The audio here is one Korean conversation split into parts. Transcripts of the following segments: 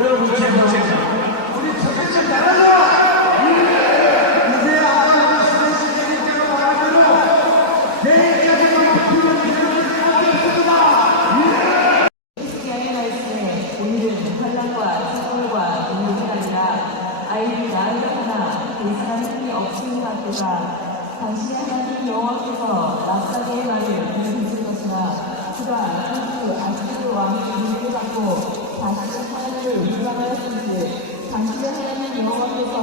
여러분 제발 우리 첫째 잘하자 그가 그그 아스르 왕의 인을 받고 다시 하나님을 유랑하였은지 당시 하나님 여호와께서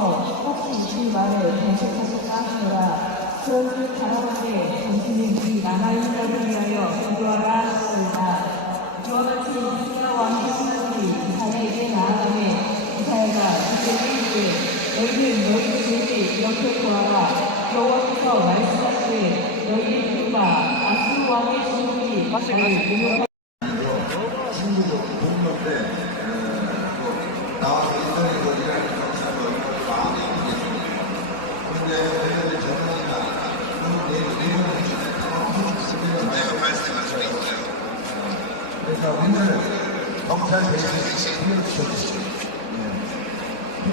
혹시 이 말을 변색하실까 하노라 그런즉 바라보되 당신은 이 자를 위하여 기도하라 하시리라 이와 같이 이스라 왕의 신하들이 이사야에게 나아가매 이사야가 그들에게 이르되 너희는 너희 주에게 이렇게 고하라 여호와께서 말씀하시되 너희의 이름과 아스루 왕의 신 경찰로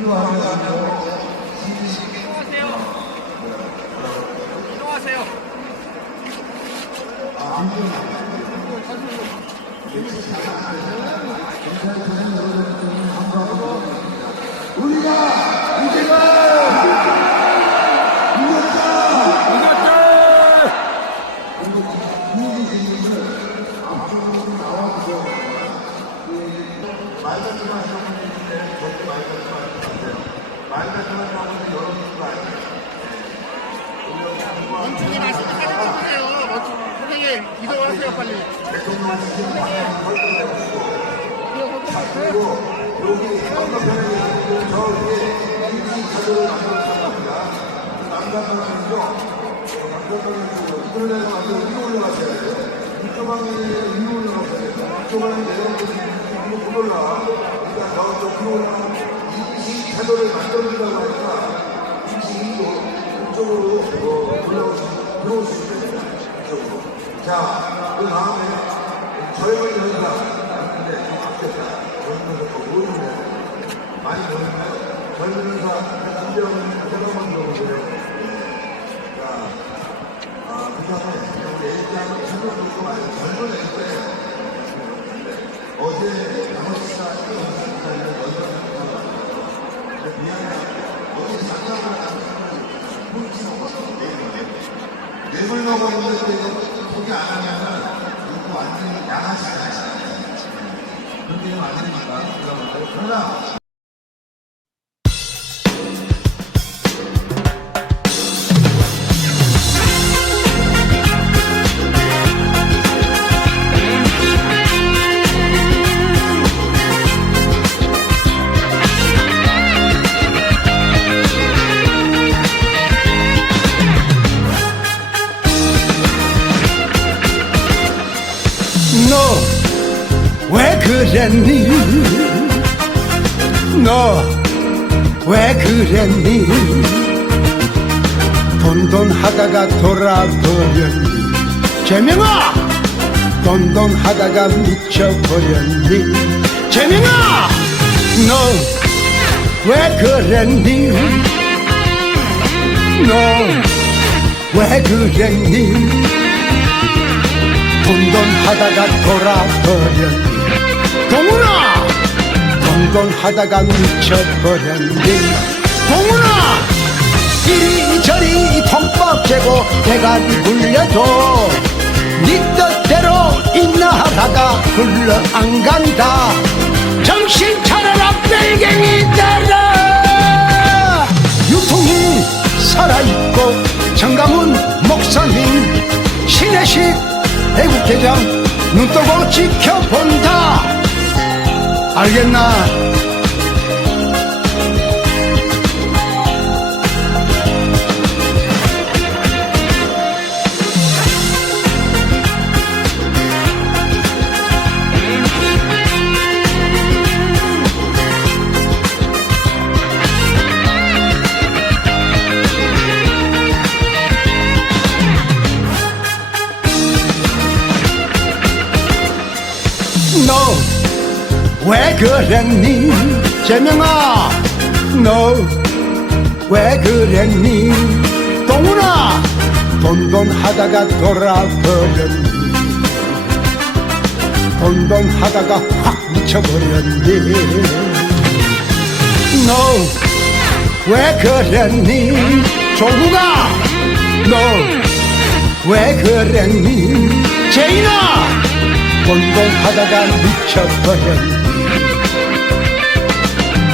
마음이 아프겠습니 우리가 이제가 말씀을 사진 찍으세요. 원충. 선생님, 이동하세요, 빨리. 그리고 여기 건너편에 있는 저 위에 인기 자료를 만들었습니다. 남산방향이죠. 남산방향이고 이끌어내서 완전 위로 올라가셔야. 이쪽 방향에 위로 올라가셔야 돼요. 이쪽 방향에 내려오면 못 올라. 그러니까 저쪽 위로 올라가면 인기 자료를 만들어준다고 하니까 인기 이쪽으로 어, 올라오시면 들어오시면 됩니다. 이쪽으로. 자, 그 다음에 젊은 여자, 근데 좀 앞겠다. 젊은 여자가 모이면 많이 모이면 젊은 여자 김정은 대단한 거거든요. 자, 아, 그 다음에 젊은 것도 많이 젊은 애기 어제 나머지가 일어났습니다. 여자 미안해. 어제 장난을 하는 뇌물 먹어 있는데 포기 안 하면 완전히. 그렇게 하면 안 되니까. 그러면 그러나 그랬니? 너 왜 그랬니? 돈돈 하다가 돌아버렸니? 재명아! 돈돈 하다가 미쳐버렸니? 재명아! 너 왜 그랬니? 너 왜 그랬니? 돈돈 하다가 돌아버렸니 동훈아! 돈돈 하다가 미쳐버렸니? 동훈아! 이리저리 통박 재고 대가리 굴려도 네 뜻대로 이 나라가 흘러 안 간다. 정신 차려라 뺄갱이들아 유통이 살아있고 정감은 목사님 신혜식 애국회장 눈 뜨고 지켜본다 알겠나? 왜 그랬니? 재명아 너 왜 그랬니? 동훈아 돈돈 하다가 돌아버렸니? 돈돈 하다가 확 미쳐버렸니? 너 왜 그랬니? 조구가 너 왜 그랬니? 제인아 돈돈 하다가 미쳐버렸니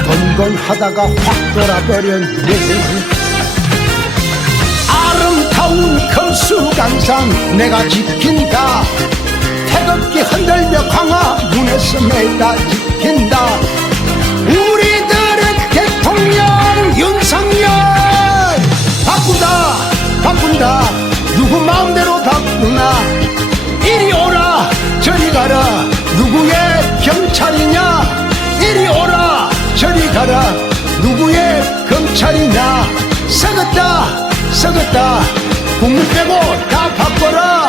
돈돈 하다가 확 돌아버렸니 아름다운 금수강산 내가 지킨다. 태극기 흔들며 광화 문에서 매다 지킨다 가라. 누구의 검찰이냐? 썩었다 썩었다. 국민 빼고 다 바꿔라